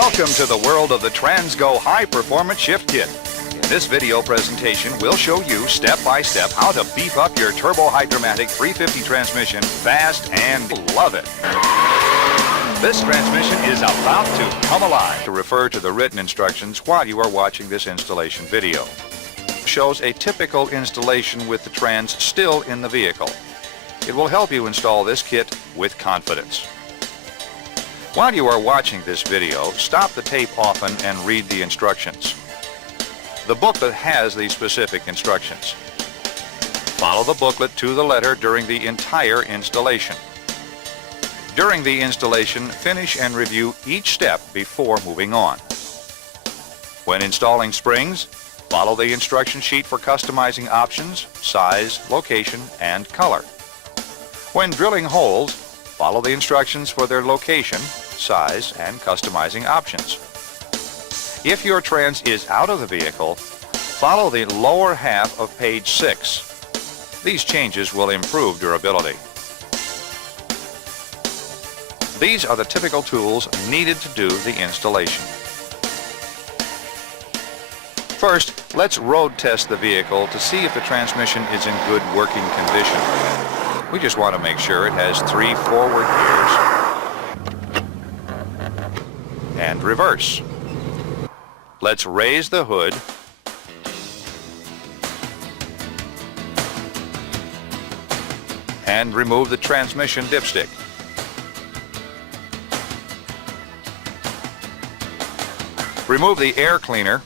Welcome to the world of the Transgo High Performance Shift Kit. In this video presentation, we'll show you step by step how to beef up your Turbo Hydromatic 350 transmission fast and love it. This transmission is about to come alive. To refer to the written instructions while you are watching this installation video. Shows a typical installation with the trans still in the vehicle. It will help you install this kit with confidence. While you are watching this video, stop the tape often and read the instructions. The booklet has the specific instructions. Follow the booklet to the letter during the entire installation. During the installation, finish and review each step before moving on. When installing springs, follow the instruction sheet for customizing options, size, location, and color. When drilling holes, follow the instructions for their location, size, and customizing options. If your trans is out of the vehicle, follow the lower half of page 6. These changes will improve durability. These are the typical tools needed to do the installation. First, let's road test the vehicle to see if the transmission is in good working condition. We just want to make sure it has 3 forward gears and reverse. Let's raise the hood and remove the transmission dipstick. Remove the air cleaner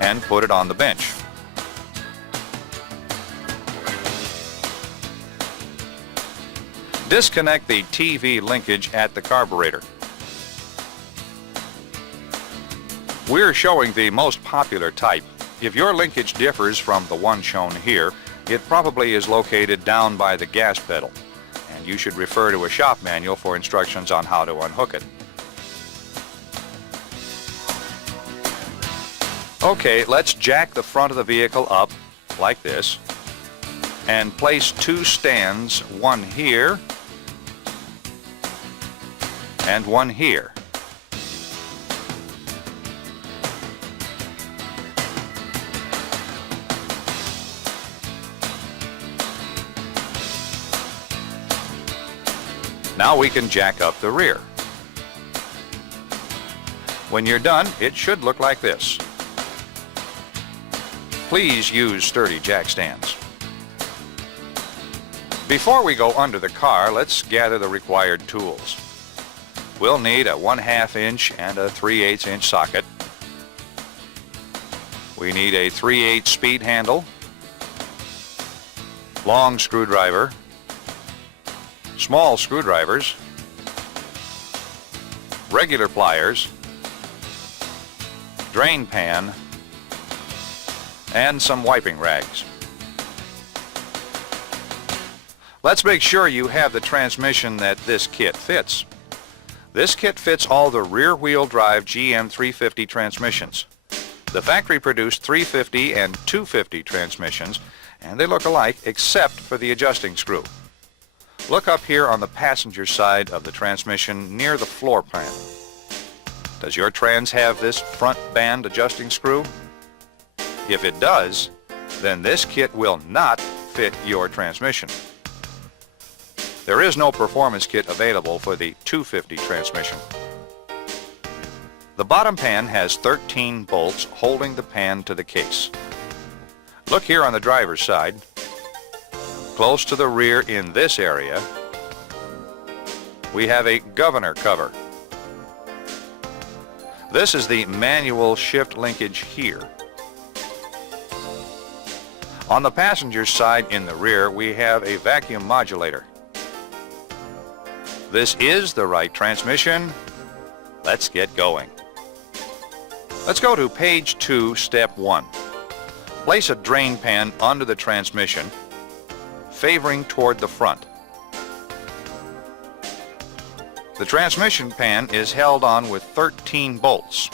and put it on the bench. Disconnect the TV linkage at the carburetor. We're showing the most popular type. If your linkage differs from the one shown here, it probably is located down by the gas pedal, and you should refer to a shop manual for instructions on how to unhook it. Okay, let's jack the front of the vehicle up like this and place 2 stands, one here and one here. Now we can jack up the rear. When you're done, it should look like this. Please use sturdy jack stands. Before we go under the car, let's gather the required tools. We'll need a 1/2 inch and a 3/8 inch socket. We need a 3/8 speed handle, long screwdriver, small screwdrivers, regular pliers, drain pan, and some wiping rags. Let's make sure you have the transmission that this kit fits. This kit fits all the rear-wheel drive GM 350 transmissions. The factory-produced 350 and 250 transmissions, and they look alike except for the adjusting screw. Look up here on the passenger side of the transmission near the floor pan. Does your trans have this front band adjusting screw? If it does, then this kit will not fit your transmission. There is no performance kit available for the 250 transmission. The bottom pan has 13 bolts holding the pan to the case. Look here on the driver's side. Close to the rear in this area, we have a governor cover. This is the manual shift linkage here. On the passenger's side in the rear, we have a vacuum modulator. This is the right transmission. Let's get going. Let's go to page 2, step 1. Place a drain pan under the transmission, favoring toward the front. The transmission pan is held on with 13 bolts.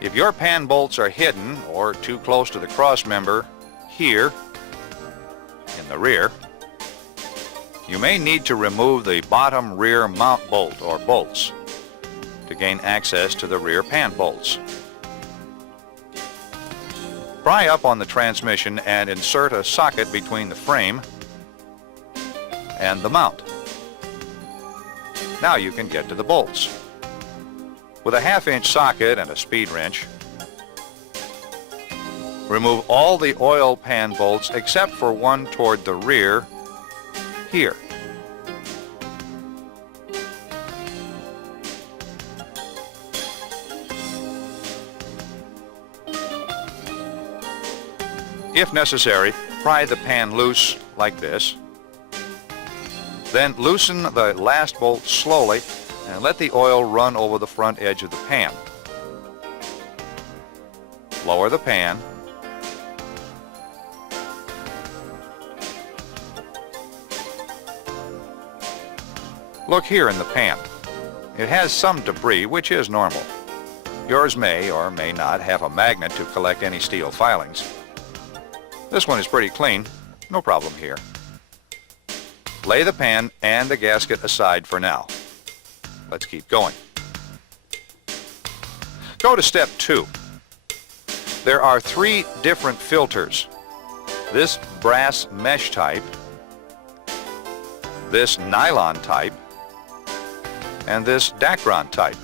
If your pan bolts are hidden or too close to the cross member here, in the rear, you may need to remove the bottom rear mount bolt or bolts to gain access to the rear pan bolts. Pry up on the transmission and insert a socket between the frame and the mount. Now you can get to the bolts. With a 1/2-inch socket and a speed wrench, remove all the oil pan bolts except for one toward the rear here. If necessary, pry the pan loose like this. Then loosen the last bolt slowly and let the oil run over the front edge of the pan. Lower the pan. Look here in the pan. It has some debris, which is normal. Yours may or may not have a magnet to collect any steel filings. This one is pretty clean, no problem here. Lay the pan and the gasket aside for now. Let's keep going. Go to step 2. There are 3 different filters. This brass mesh type, this nylon type, and this Dacron type.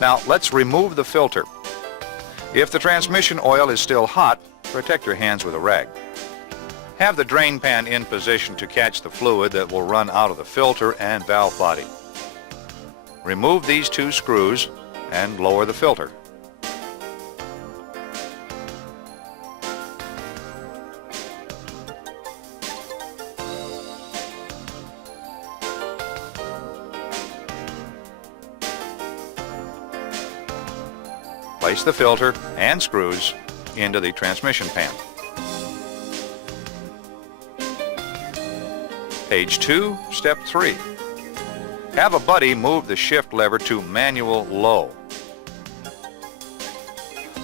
Now let's remove the filter. If the transmission oil is still hot, protect your hands with a rag. Have the drain pan in position to catch the fluid that will run out of the filter and valve body. Remove these 2 screws and lower the filter. Place the filter and screws into the transmission pan. Page 2, step 3. Have a buddy move the shift lever to manual low.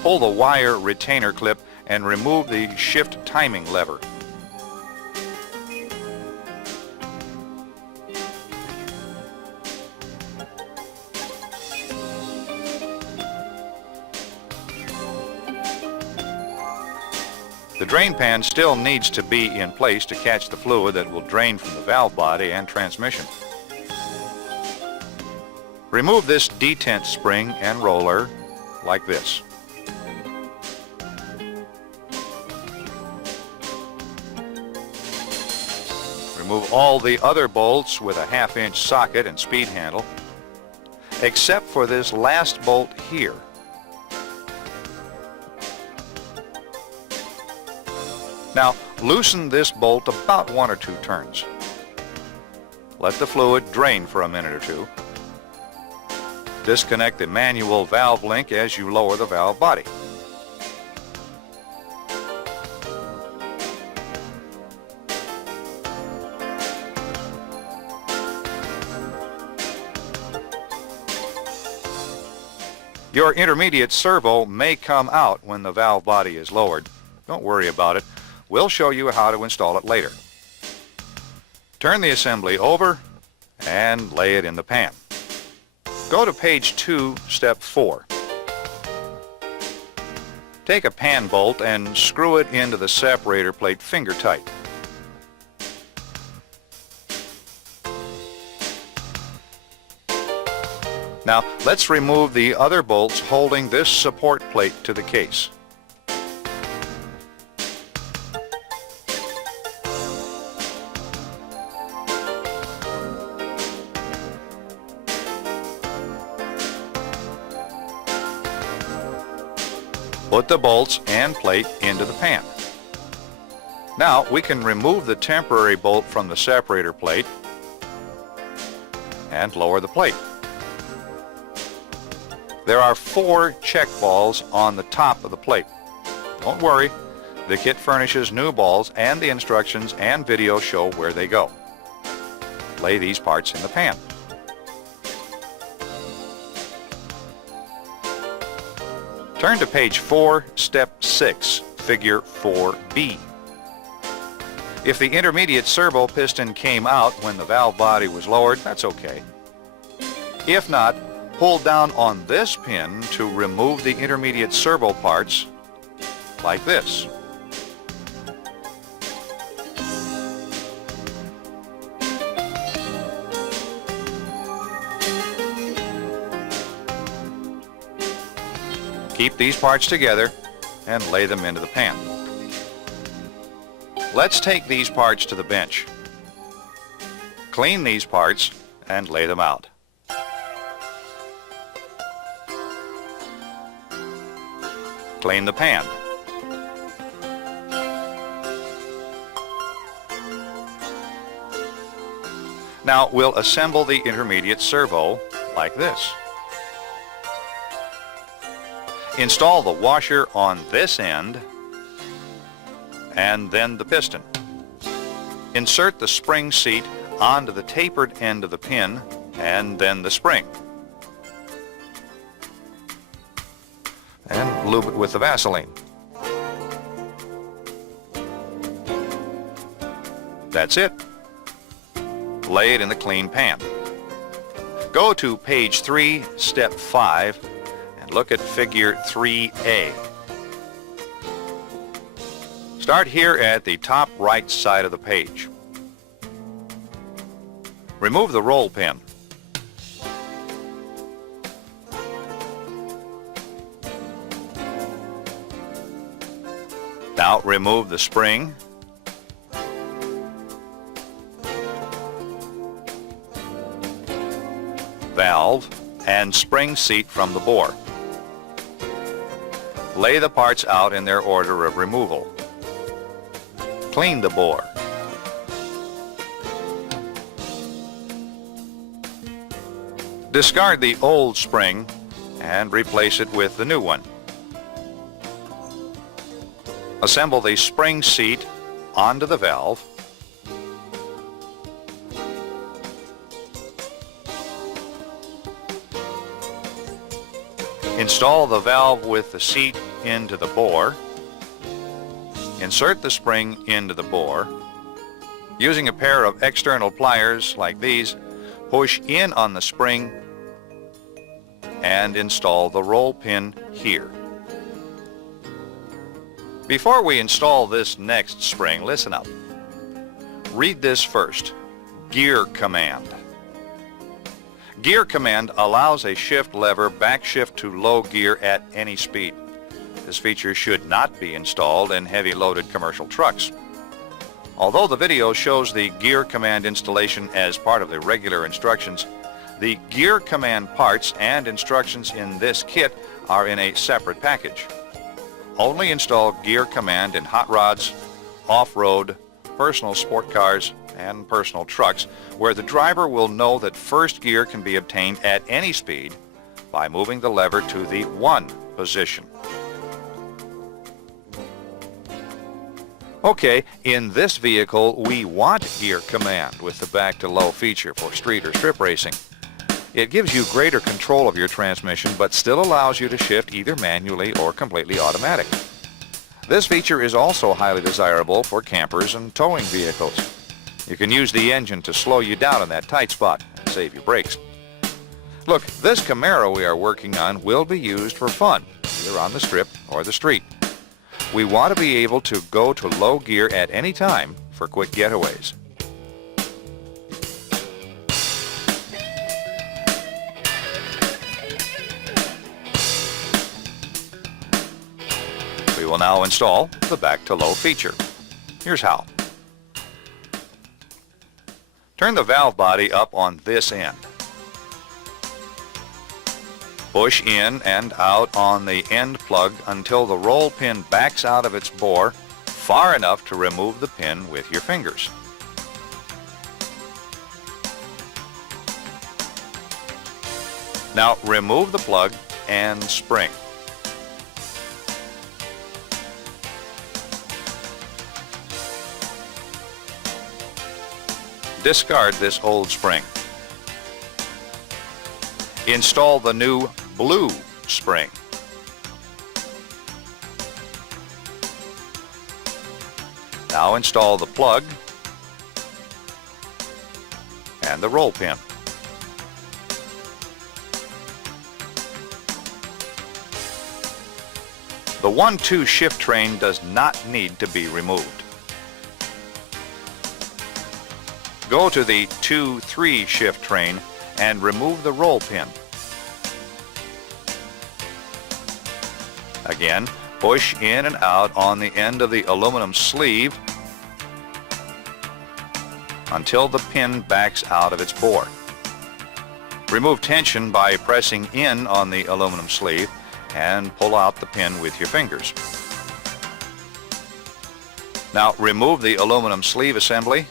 Pull the wire retainer clip and remove the shift timing lever. The drain pan still needs to be in place to catch the fluid that will drain from the valve body and transmission. Remove this detent spring and roller like this. Remove all the other bolts with a 1/2-inch socket and speed handle, except for this last bolt here. Now, loosen this bolt about 1 or 2 turns. Let the fluid drain for a minute or 2. Disconnect the manual valve link as you lower the valve body. Your intermediate servo may come out when the valve body is lowered. Don't worry about it. We'll show you how to install it later. Turn the assembly over and lay it in the pan. Go to page 2, step 4. Take a pan bolt and screw it into the separator plate finger tight. Now let's remove the other bolts holding this support plate to the case. Put the bolts and plate into the pan. Now we can remove the temporary bolt from the separator plate and lower the plate. There are 4 check balls on the top of the plate. Don't worry, the kit furnishes new balls and the instructions and video show where they go. Lay these parts in the pan. Turn to page 4, step 6, figure 4B. If the intermediate servo piston came out when the valve body was lowered, that's okay. If not, pull down on this pin to remove the intermediate servo parts like this. Keep these parts together and lay them into the pan. Let's take these parts to the bench. Clean these parts and lay them out. Clean the pan. Now we'll assemble the intermediate servo like this. Install the washer on this end and then the piston. Insert the spring seat onto the tapered end of the pin and then the spring. And lube it with the Vaseline. That's it. Lay it in the clean pan. Go to page 3, step 5, and look at figure 3A. Start here at the top right side of the page. Remove the roll pin. Now remove the spring, valve, and spring seat from the bore. Lay the parts out in their order of removal. Clean the bore. Discard the old spring and replace it with the new one. Assemble the spring seat onto the valve. Install the valve with the seat into the bore. Insert the spring into the bore. Using a pair of external pliers like these, push in on the spring and install the roll pin here. Before we install this next spring, listen up. Read this first. Gear command. Gear command allows a shift lever backshift to low gear at any speed. This feature should not be installed in heavy loaded commercial trucks. Although the video shows the gear command installation as part of the regular instructions, the gear command parts and instructions in this kit are in a separate package. Only install gear command in hot rods, off-road, personal sport cars, and personal trucks, where the driver will know that first gear can be obtained at any speed by moving the lever to the 1 position. Okay, in this vehicle we want gear command with the back to low feature for street or strip racing. It gives you greater control of your transmission, but still allows you to shift either manually or completely automatic. This feature is also highly desirable for campers and towing vehicles. You can use the engine to slow you down in that tight spot and save your brakes. Look, this Camaro we are working on will be used for fun, either on the strip or the street. We want to be able to go to low gear at any time for quick getaways. We will now install the back to low feature. Here's how. Turn the valve body up on this end. Push in and out on the end plug until the roll pin backs out of its bore far enough to remove the pin with your fingers. Now remove the plug and spring. Discard this old spring. Install the new blue spring. Now install the plug and the roll pin. The 1-2 shift train does not need to be removed. Go to the 2-3 shift train and remove the roll pin. Again, push in and out on the end of the aluminum sleeve until the pin backs out of its bore. Remove tension by pressing in on the aluminum sleeve and pull out the pin with your fingers. Now remove the aluminum sleeve assembly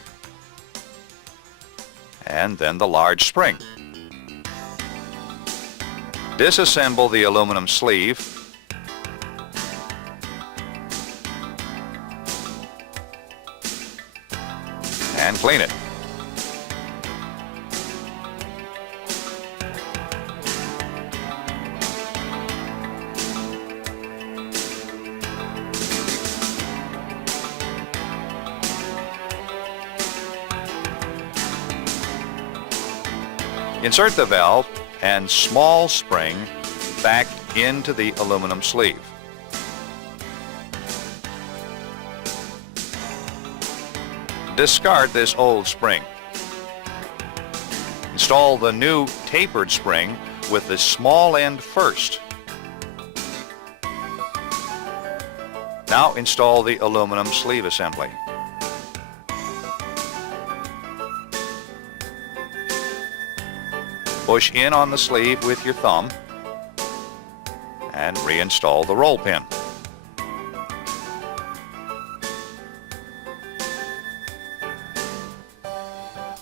and then the large spring. Disassemble the aluminum sleeve and clean it. Insert the valve and small spring back into the aluminum sleeve. Discard this old spring. Install the new tapered spring with the small end first. Now install the aluminum sleeve assembly. Push in on the sleeve with your thumb and reinstall the roll pin.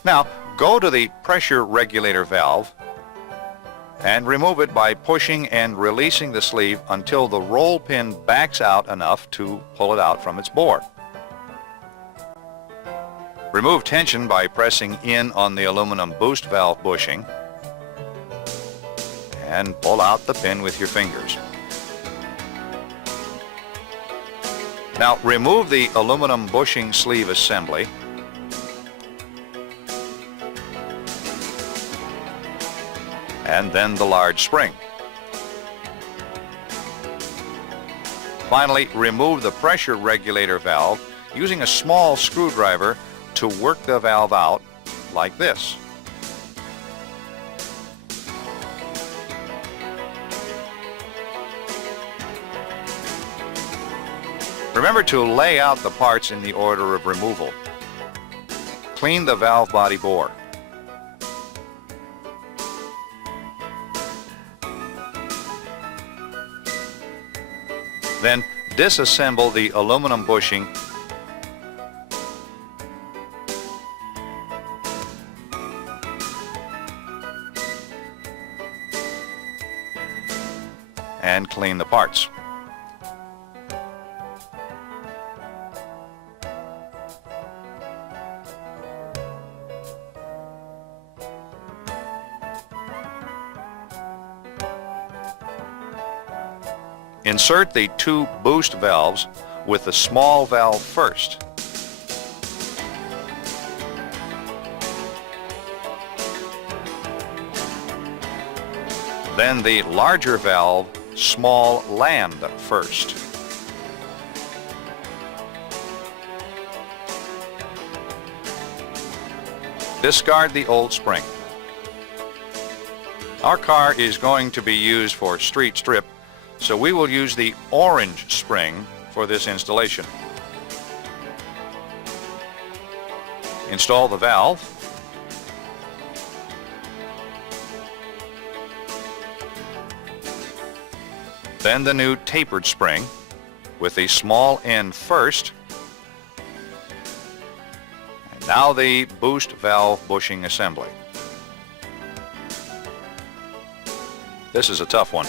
Now, go to the pressure regulator valve and remove it by pushing and releasing the sleeve until the roll pin backs out enough to pull it out from its bore. Remove tension by pressing in on the aluminum boost valve bushing and pull out the pin with your fingers. Now remove the aluminum bushing sleeve assembly and then the large spring. Finally, remove the pressure regulator valve using a small screwdriver to work the valve out like this. Remember to lay out the parts in the order of removal. Clean the valve body bore. Then disassemble the aluminum bushing and clean the parts. Insert the two boost valves with the small valve first. Then the larger valve, small land first. Discard the old spring. Our car is going to be used for street strip, so we will use the orange spring for this installation. Install the valve. Then the new tapered spring with the small end first. And now the boost valve bushing assembly. This is a tough one.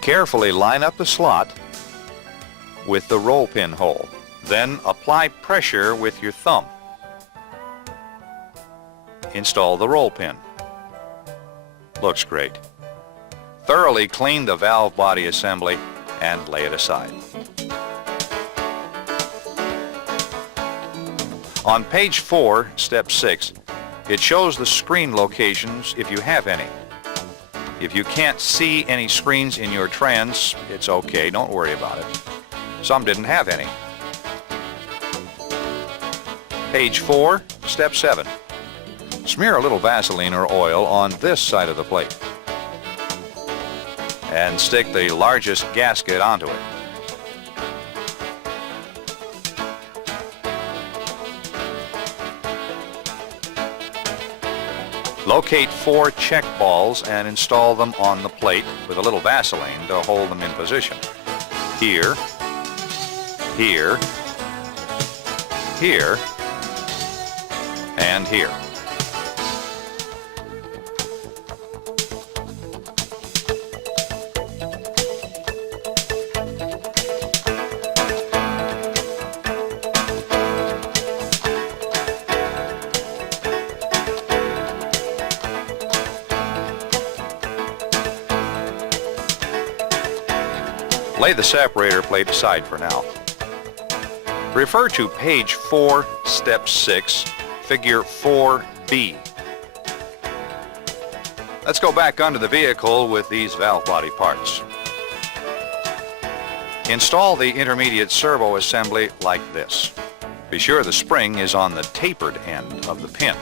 Carefully line up the slot with the roll pin hole. Then apply pressure with your thumb. Install the roll pin. Looks great. Thoroughly clean the valve body assembly and lay it aside. On page 4, step 6, it shows the screen locations if you have any. If you can't see any screens in your trans, it's okay, don't worry about it. Some didn't have any. Page 4, step 7. Smear a little Vaseline or oil on this side of the plate and stick the largest gasket onto it. Locate 4 check balls and install them on the plate with a little Vaseline to hold them in position. Here, here, here, and here. Lay the separator plate aside for now. Refer to page 4, step 6, figure 4B. Let's go back under the vehicle with these valve body parts. Install the intermediate servo assembly like this. Be sure the spring is on the tapered end of the pin.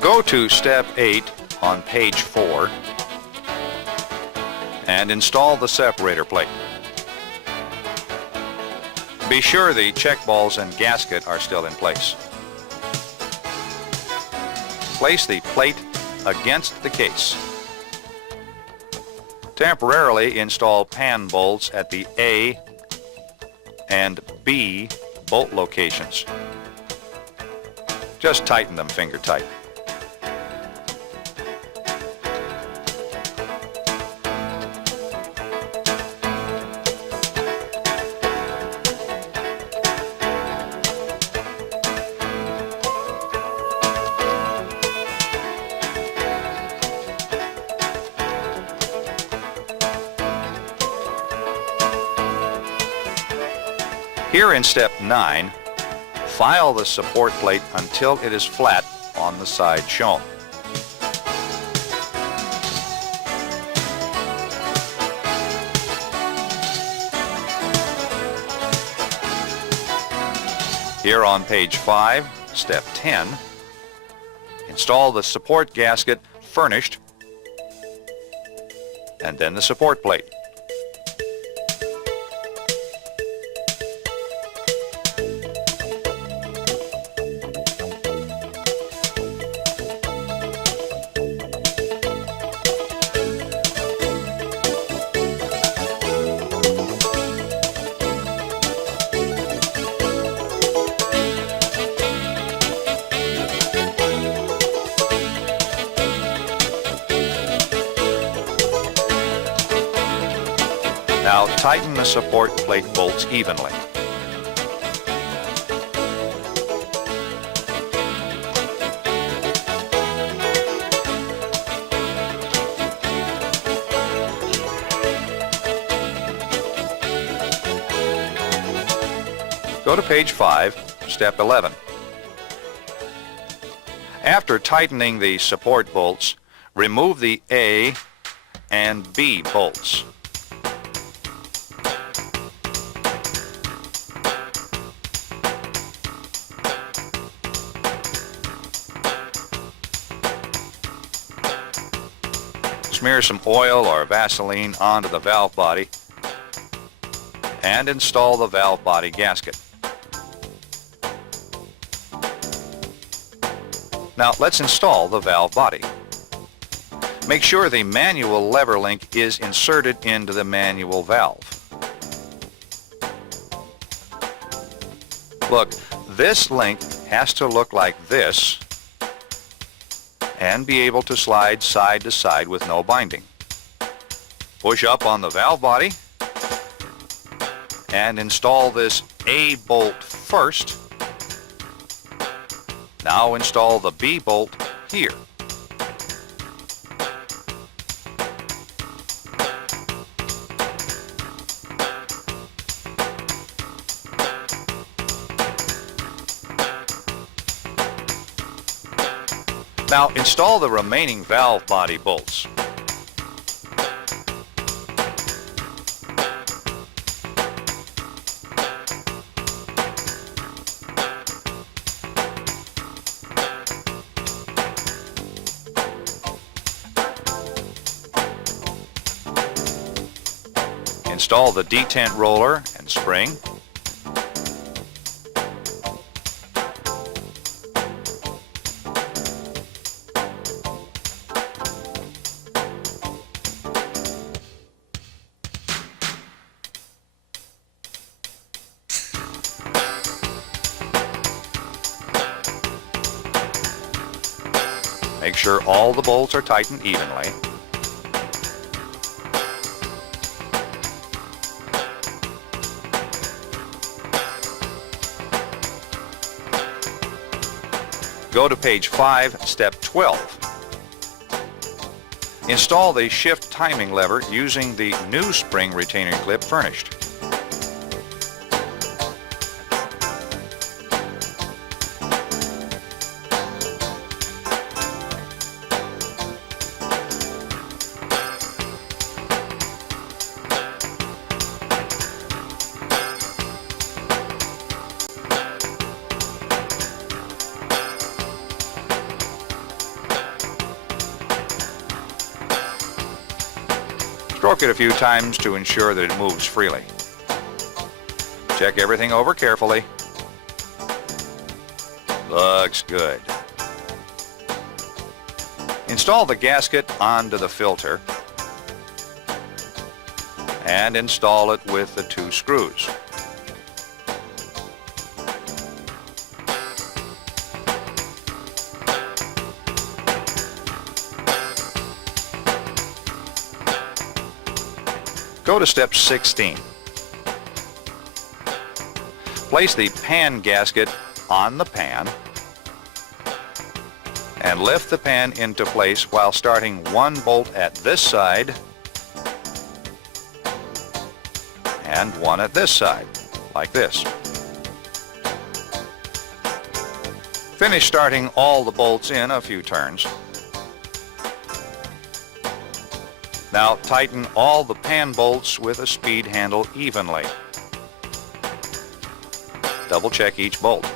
Go to step 8 on page 4 and install the separator plate. Be sure the check balls and gasket are still in place. Place the plate against the case. Temporarily install pan bolts at the A and B bolt locations. Just tighten them finger tight. Here in step 9, file the support plate until it is flat on the side shown. Here on page 5, step 10, install the support gasket furnished and then the support plate. Now tighten the support plate bolts evenly. Go to page 5, step 11. After tightening the support bolts, remove the A and B bolts. Smear some oil or Vaseline onto the valve body and install the valve body gasket. Now let's install the valve body. Make sure the manual lever link is inserted into the manual valve. Look, this link has to look like this and be able to slide side to side with no binding. Push up on the valve body and install this A bolt first. Now install the B bolt here. Now install the remaining valve body bolts. Install the detent roller and spring. Make sure all the bolts are tightened evenly. Go to page 5, step 12. Install the shift timing lever using the new spring retainer clip furnished. Stroke it a few times to ensure that it moves freely. Check everything over carefully. Looks good. Install the gasket onto the filter and install it with the 2 screws. Go to step 16. Place the pan gasket on the pan and lift the pan into place while starting 1 bolt at this side and 1 at this side, like this. Finish starting all the bolts in a few turns. Now tighten all the pan bolts with a speed handle evenly. Double check each bolt.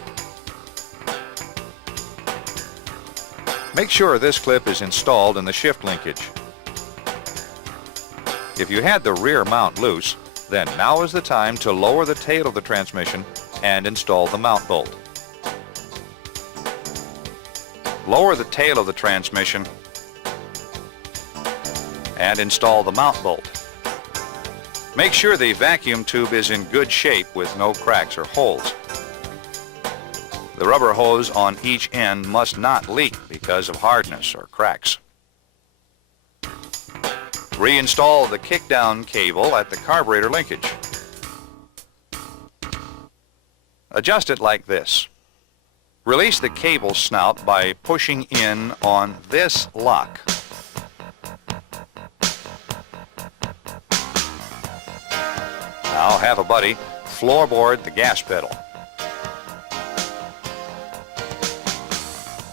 Make sure this clip is installed in the shift linkage. If you had the rear mount loose, then now is the time to lower the tail of the transmission and install the mount bolt. Lower the tail of the transmission and install the mount bolt. Make sure the vacuum tube is in good shape with no cracks or holes. The rubber hose on each end must not leak because of hardness or cracks. Reinstall the kickdown cable at the carburetor linkage. Adjust it like this. Release the cable snout by pushing in on this lock. Now have a buddy floorboard the gas pedal.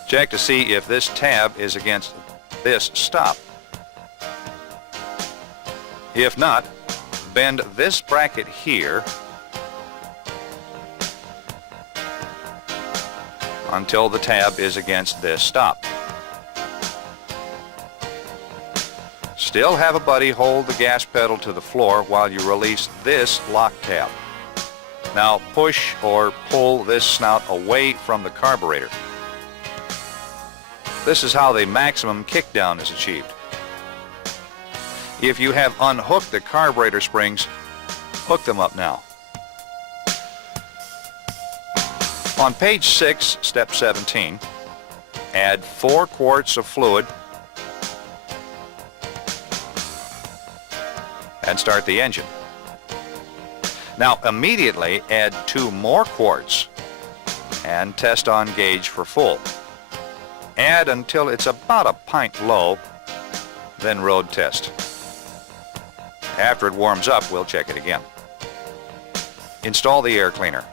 Check to see if this tab is against this stop. If not, bend this bracket here until the tab is against this stop. Still have a buddy hold the gas pedal to the floor while you release this lock tab. Now push or pull this snout away from the carburetor. This is how the maximum kickdown is achieved. If you have unhooked the carburetor springs, hook them up now. On page 6, step 17, add 4 quarts of fluid and start the engine. Now immediately add 2 more quarts and test on gauge for full. Add until it's about a pint low, then road test. After it warms up, we'll check it again. Install the air cleaner.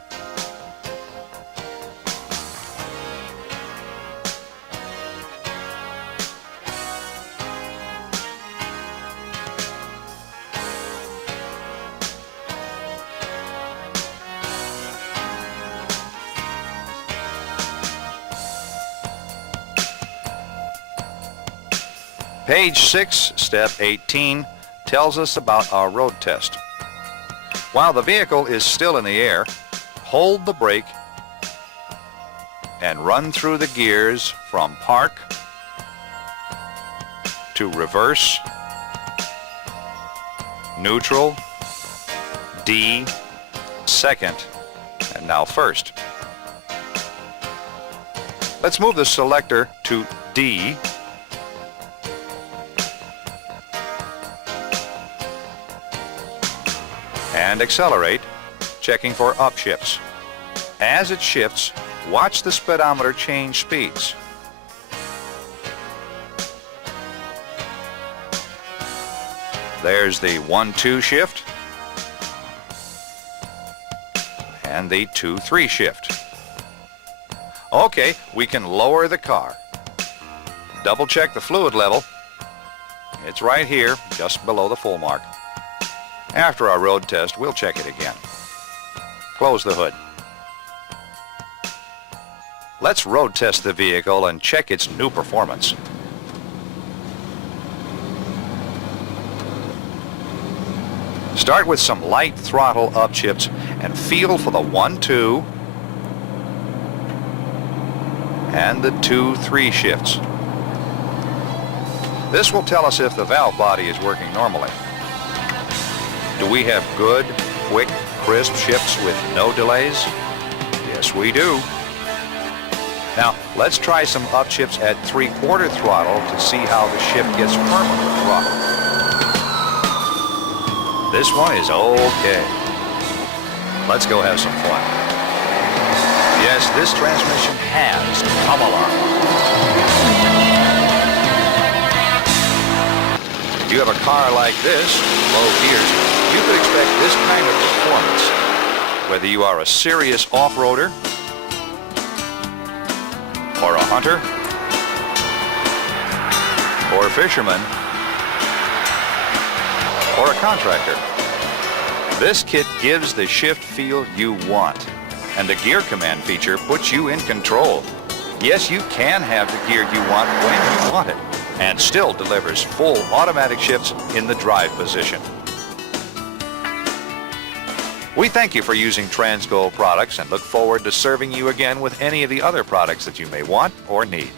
Page 6, step 18, tells us about our road test. While the vehicle is still in the air, hold the brake and run through the gears from park to reverse, neutral, D, second, and now first. Let's move the selector to D and accelerate, checking for upshifts. As it shifts, watch the speedometer change speeds. There's the 1-2 shift and the 2-3 shift. Okay, we can lower the car. Double check the fluid level. It's right here, just below the full mark. After our road test, we'll check it again. Close the hood. Let's road test the vehicle and check its new performance. Start with some light throttle upshifts and feel for the 1-2 and the 2-3 shifts. This will tell us if the valve body is working normally. Do we have good, quick, crisp shifts with no delays? Yes, we do. Now, let's try some upshifts at 3/4 throttle to see how the shift gets firmer with throttle. This one is okay. Let's go have some fun. Yes, this transmission has come along. If you have a car like this, low gears, you could expect this kind of performance. Whether you are a serious off-roader, or a hunter, or a fisherman, or a contractor, this kit gives the shift feel you want, and the Gear Command feature puts you in control. Yes, you can have the gear you want when you want it, and still delivers full automatic shifts in the drive position. We thank you for using Transgo products and look forward to serving you again with any of the other products that you may want or need.